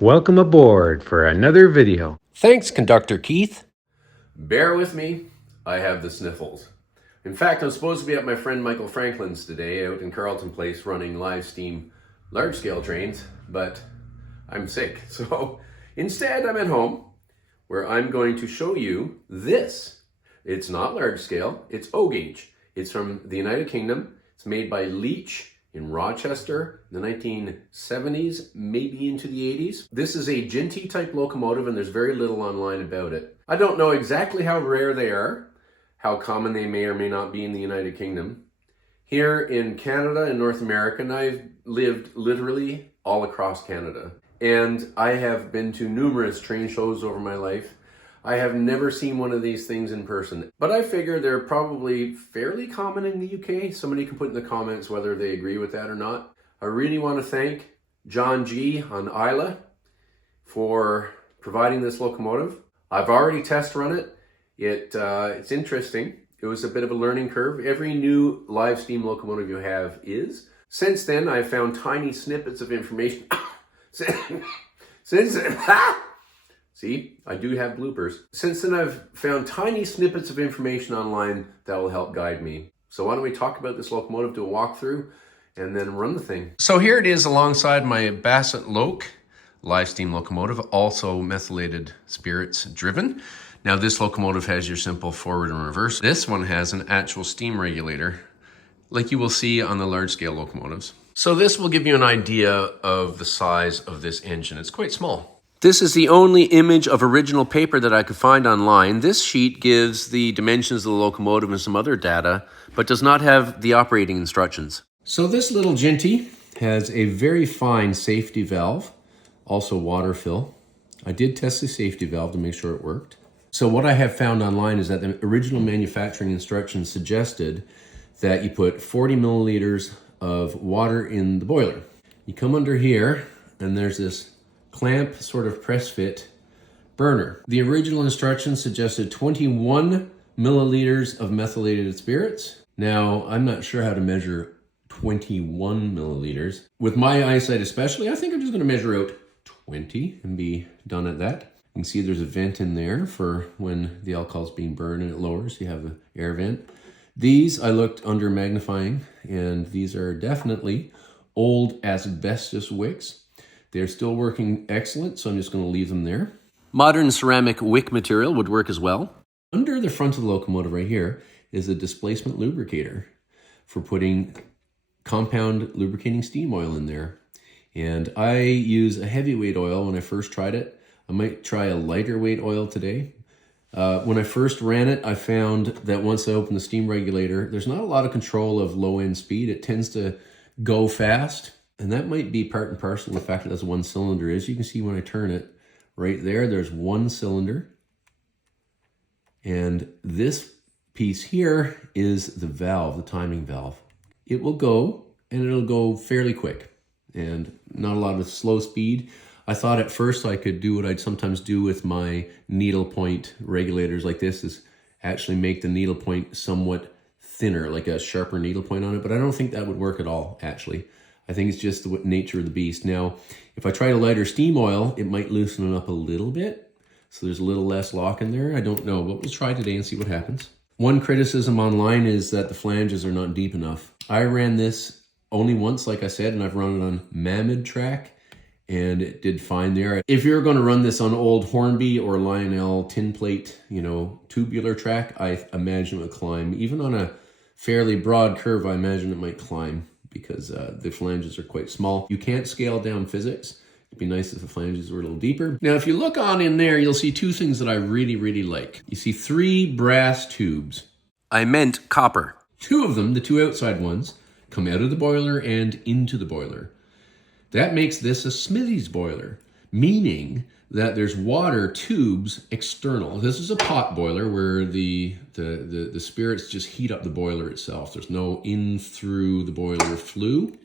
Welcome aboard for another video. Thanks, Conductor Keith. Bear with me, I have the sniffles. In fact, I'm supposed to be at my friend Michael Franklin's today out in Carleton Place running live steam large-scale trains, but I'm sick. So instead, I'm at home where I'm going to show you this. It's not large scale, it's O-gauge. It's from the United Kingdom. It's made by Leach in Rochester in the 1970s, maybe into the 80s. This is a Ginty type locomotive and there's very little online about it. I don't know exactly how rare they are, how common they may or may not be in the United Kingdom. Here in Canada and North America, and I've lived literally all across Canada. And I have been to numerous train shows over my life. I have never seen one of these things in person, but I figure they're probably fairly common in the UK. Somebody can put in the comments whether they agree with that or not. I really want to thank John G on Isla for providing this locomotive. I've already test run it. It's interesting. It was a bit of a learning curve. Every new live steam locomotive you have is. Since then, I've found tiny snippets of information. See, I do have bloopers. Since then, I've found tiny snippets of information online that will help guide me. So why don't we talk about this locomotive, do a walkthrough, and then run the thing. So here it is alongside my Bassett-Lowke live steam locomotive, also methylated spirits driven. Now this locomotive has your simple forward and reverse. This one has an actual steam regulator, like you will see on the large scale locomotives. So this will give you an idea of the size of this engine. It's quite small. This is the only image of original paper that I could find online. This sheet gives the dimensions of the locomotive and some other data, but does not have the operating instructions. So this little Ginty has a very fine safety valve, also water fill. I did test the safety valve to make sure it worked. So what I have found online is that the original manufacturing instructions suggested that you put 40 milliliters of water in the boiler. You come under here and there's this clamp sort of press fit burner. The original instructions suggested 21 milliliters of methylated spirits. Now, I'm not sure how to measure 21 milliliters. With my eyesight especially, I think I'm just gonna measure out 20 and be done at that. You can see there's a vent in there for when the alcohol is being burned and it lowers, you have an air vent. These I looked under magnifying and these are definitely old asbestos wicks. They're still working excellent, so I'm just going to leave them there. Modern ceramic wick material would work as well. Under the front of the locomotive right here is a displacement lubricator for putting compound lubricating steam oil in there. And I use a heavyweight oil when I first tried it. I might try a lighter weight oil today. When I first ran it, I found that once I opened the steam regulator, there's not a lot of control of low end speed. It tends to go fast. And that might be part and parcel of the fact that that's one cylinder. As you can see when I turn it, right there, there's one cylinder. And this piece here is the valve, the timing valve. It will go, and it'll go fairly quick, and not a lot of slow speed. I thought at first I could do what I'd sometimes do with my needle point regulators like this, is actually make the needle point somewhat thinner, like a sharper needle point on it, but I don't think that would work at all, actually. I think it's just the nature of the beast. Now, if I try to lighter steam oil, it might loosen it up a little bit. So there's a little less lock in there. I don't know, but we'll try today and see what happens. One criticism online is that the flanges are not deep enough. I ran this only once, like I said, and I've run it on Mammoth track, and it did fine there. If you're going to run this on old Hornby or Lionel tin plate, tubular track, I imagine it would climb. Even on a fairly broad curve, I imagine it might climb, because the flanges are quite small. You can't scale down physics. It'd be nice if the flanges were a little deeper. Now, if you look on in there, you'll see two things that I really, really like. You see 3 brass tubes. I meant copper. 2 of them, the 2 outside ones, come out of the boiler and into the boiler. That makes this a Smithy's boiler, meaning that there's water tubes external. This is a pot boiler where the spirits just heat up the boiler itself. There's no in through the boiler flue.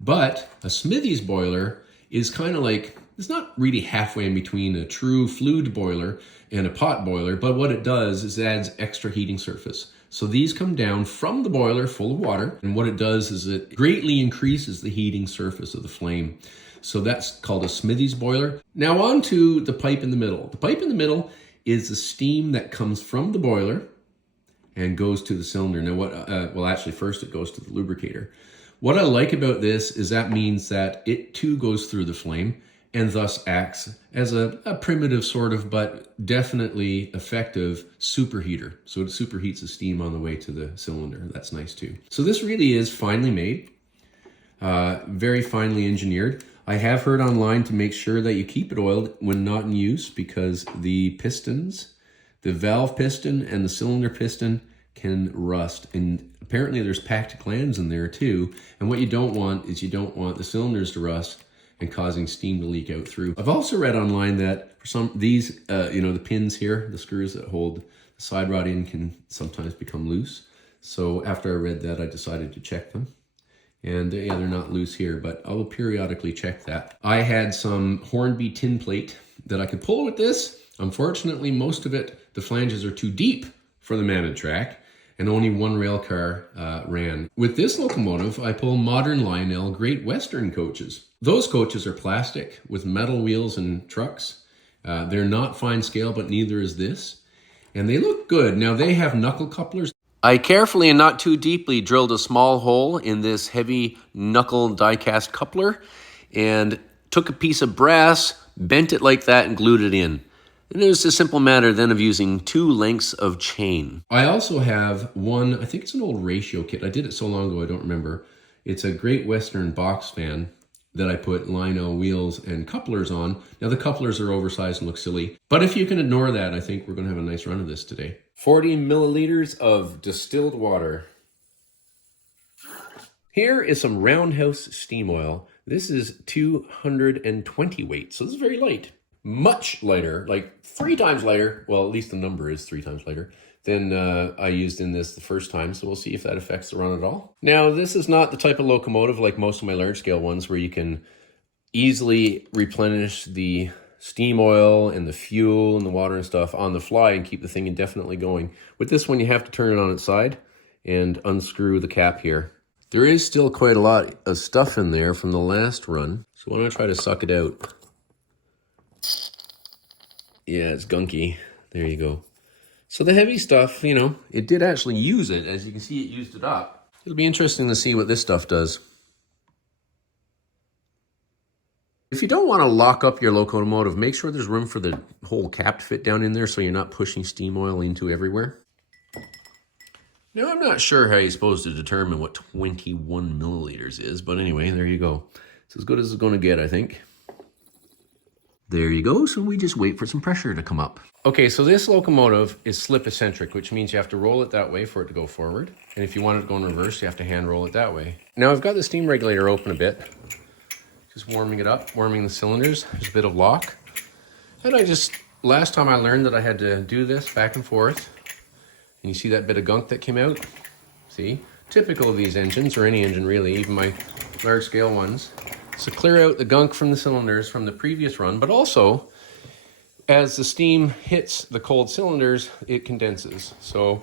But a Smithy's boiler is kind of like, it's not really halfway in between a true flued boiler and a pot boiler, but what it does is it adds extra heating surface. So these come down from the boiler full of water, and what it does is it greatly increases the heating surface of the flame. So that's called a Smithy's boiler. Now on to the pipe in the middle. The pipe in the middle is the steam that comes from the boiler and goes to the cylinder. Now well actually first it goes to the lubricator. What I like about this is that means that it too goes through the flame and thus acts as a primitive sort of, but definitely effective superheater. So it superheats the steam on the way to the cylinder. That's nice too. So this really is finely made, very finely engineered. I have heard online to make sure that you keep it oiled when not in use, because the pistons, the valve piston and the cylinder piston, can rust. And apparently there's pactic glands in there too. And what you don't want is you don't want the cylinders to rust and causing steam to leak out through. I've also read online that for some, these, the pins here, the screws that hold the side rod in, can sometimes become loose. So after I read that, I decided to check them. And yeah, they're not loose here, but I will periodically check that. I had some Hornby tin plate that I could pull with this. Unfortunately, most of it, the flanges are too deep for the mounted track, and only one rail car ran. With this locomotive, I pull modern Lionel Great Western coaches. Those coaches are plastic with metal wheels and trucks. They're not fine scale, but neither is this. And they look good. Now they have knuckle couplers. I carefully and not too deeply drilled a small hole in this heavy knuckle die-cast coupler and took a piece of brass, bent it like that, and glued it in. And it was a simple matter then of using 2 lengths of chain. I also have one, I think it's an old ratio kit. I did it so long ago, I don't remember. It's a Great Western box fan that I put Lionel wheels and couplers on. Now the couplers are oversized and look silly, but if you can ignore that, I think we're gonna have a nice run of this today. 40 milliliters of distilled water. Here is some Roundhouse steam oil. This is 220 weight, so this is very light. Much lighter, like 3 times lighter, well, at least the number is 3 times lighter, than I used in this the first time, so we'll see if that affects the run at all. Now, this is not the type of locomotive like most of my large scale ones where you can easily replenish the steam oil and the fuel and the water and stuff on the fly and keep the thing indefinitely going. With this one, you have to turn it on its side and unscrew the cap here. There is still quite a lot of stuff in there from the last run, so why don't I try to suck it out? Yeah, it's gunky. There you go. So the heavy stuff, it did actually use it. As you can see, it used it up. It'll be interesting to see what this stuff does. If you don't want to lock up your locomotive, make sure there's room for the whole cap to fit down in there so you're not pushing steam oil into everywhere. Now, I'm not sure how you're supposed to determine what 21 milliliters is, but anyway, there you go. It's as good as it's going to get, I think. There you go, so we just wait for some pressure to come up. Okay, so this locomotive is slip eccentric, which means you have to roll it that way for it to go forward. And if you want it to go in reverse, you have to hand roll it that way. Now I've got the steam regulator open a bit. Just warming it up, warming the cylinders. There's a bit of lock. And last time I learned that I had to do this back and forth. And you see that bit of gunk that came out? See? Typical of these engines, or any engine really, even my large scale ones. So clear out the gunk from the cylinders from the previous run, but also as the steam hits the cold cylinders, it condenses. So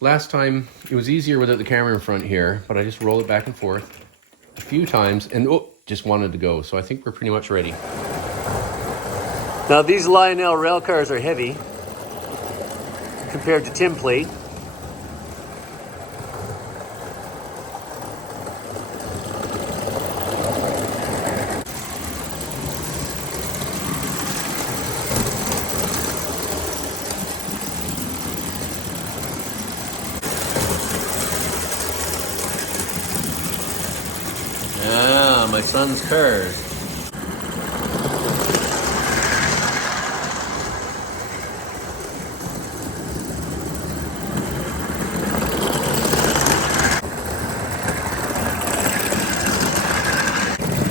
last time it was easier without the camera in front here, but I just rolled it back and forth a few times and just wanted to go. So I think we're pretty much ready. Now these Lionel rail cars are heavy compared to tin plate. My son's cars.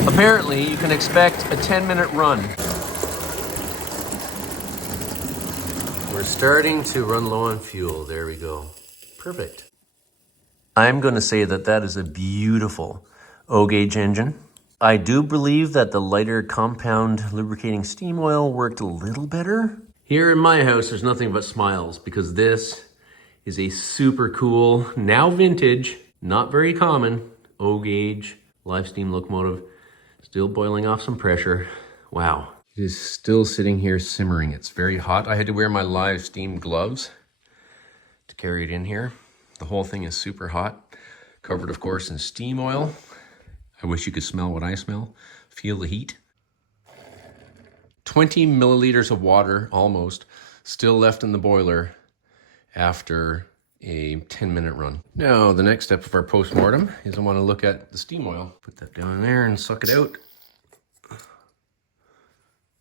Apparently, you can expect a 10-minute run. We're starting to run low on fuel. There we go. Perfect. I'm going to say that is a beautiful O-gauge engine. I do believe that the lighter compound lubricating steam oil worked a little better. Here in my house, there's nothing but smiles because this is a super cool, now vintage, not very common, O-gauge live steam locomotive. It's Still boiling off some pressure. Wow. It is still sitting here simmering. It's very hot. I had to wear my live steam gloves to carry it in here. The whole thing is super hot. Covered, of course, in steam oil. I wish you could smell what I smell. Feel the heat. 20 milliliters of water, almost, still left in the boiler after a 10-minute run. Now, the next step of our post-mortem is I want to look at the steam oil. Put that down there and suck it out.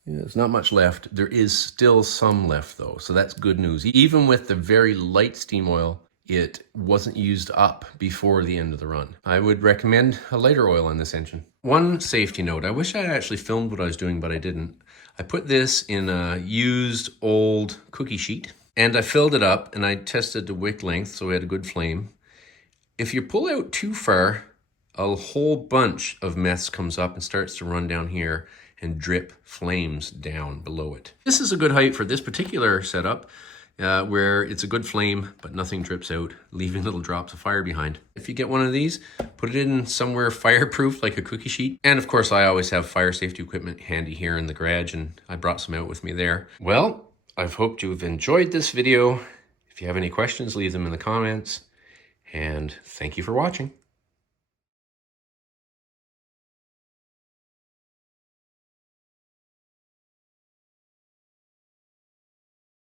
Yeah, there's not much left. There is still some left though, so that's good news. Even with the very light steam oil, it wasn't used up before the end of the run. I would recommend a lighter oil on this engine. One safety note, I wish I had actually filmed what I was doing, but I didn't. I put this in a used old cookie sheet and I filled it up and I tested the wick length so we had a good flame. If you pull out too far, a whole bunch of mess comes up and starts to run down here and drip flames down below it. This is a good height for this particular setup where it's a good flame, but nothing drips out, leaving little drops of fire behind. If you get one of these, put it in somewhere fireproof like a cookie sheet. And of course, I always have fire safety equipment handy here in the garage, and I brought some out with me there. Well, I've hoped you've enjoyed this video. If you have any questions, leave them in the comments. And thank you for watching.